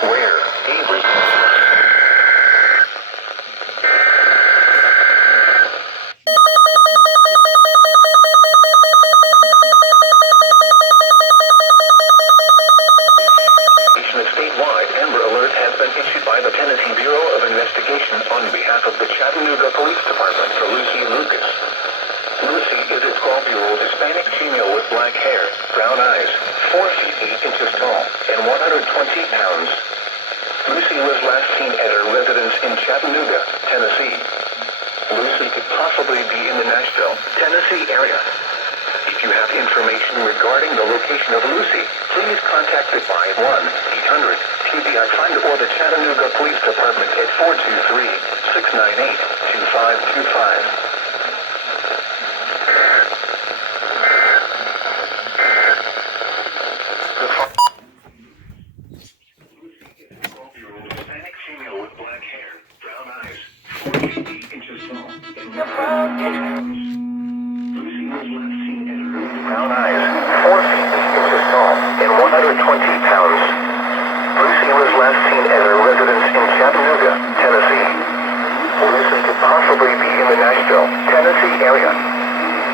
Where Avery. A statewide Amber Alert has been issued by the Tennessee Bureau of Investigation on behalf of the Chattanooga Police Department for Lucy Lucas. Lucy is a 12-year-old Hispanic female with black hair, brown eyes, 4 feet 8 inches tall, and 120 pounds. Lucy was last seen at her residence in Chattanooga, Tennessee. Lucy could possibly be in the Nashville, Tennessee area. If you have information regarding the location of Lucy, please contact the 1-800-TBI-FIND or the Chattanooga Police Department at 423-698-2525. Brown eyes, 4 feet 8 inches tall, and 120 pounds. Lucy was last seen at her residence in Chattanooga, Tennessee. Lucy could possibly be in the Nashville, Tennessee area.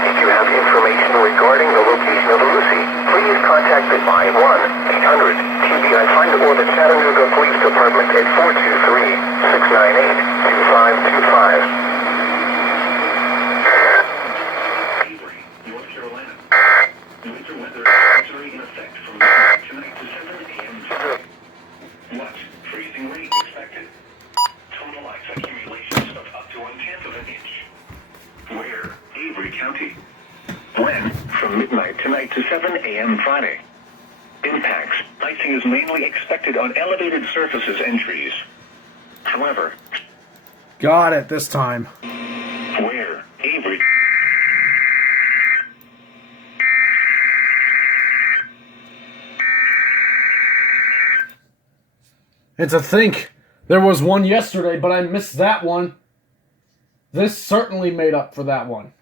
If you have information regarding the location of Lucy, please contact the 1-800-TBI-FIND or the Chattanooga Police Department at 423-698-2525. Winter weather advisory in effect from midnight tonight to 7 a.m. today. What? Freezing rain expected. Total ice accumulations of up to 1/10 of an inch. Where? Avery County. When? From midnight tonight to 7 a.m. Friday. Impacts. Icing is mainly expected on elevated surfaces and trees. However. Got it this time. Where? Avery. And to think, there was one yesterday, but I missed that one. This certainly made up for that one.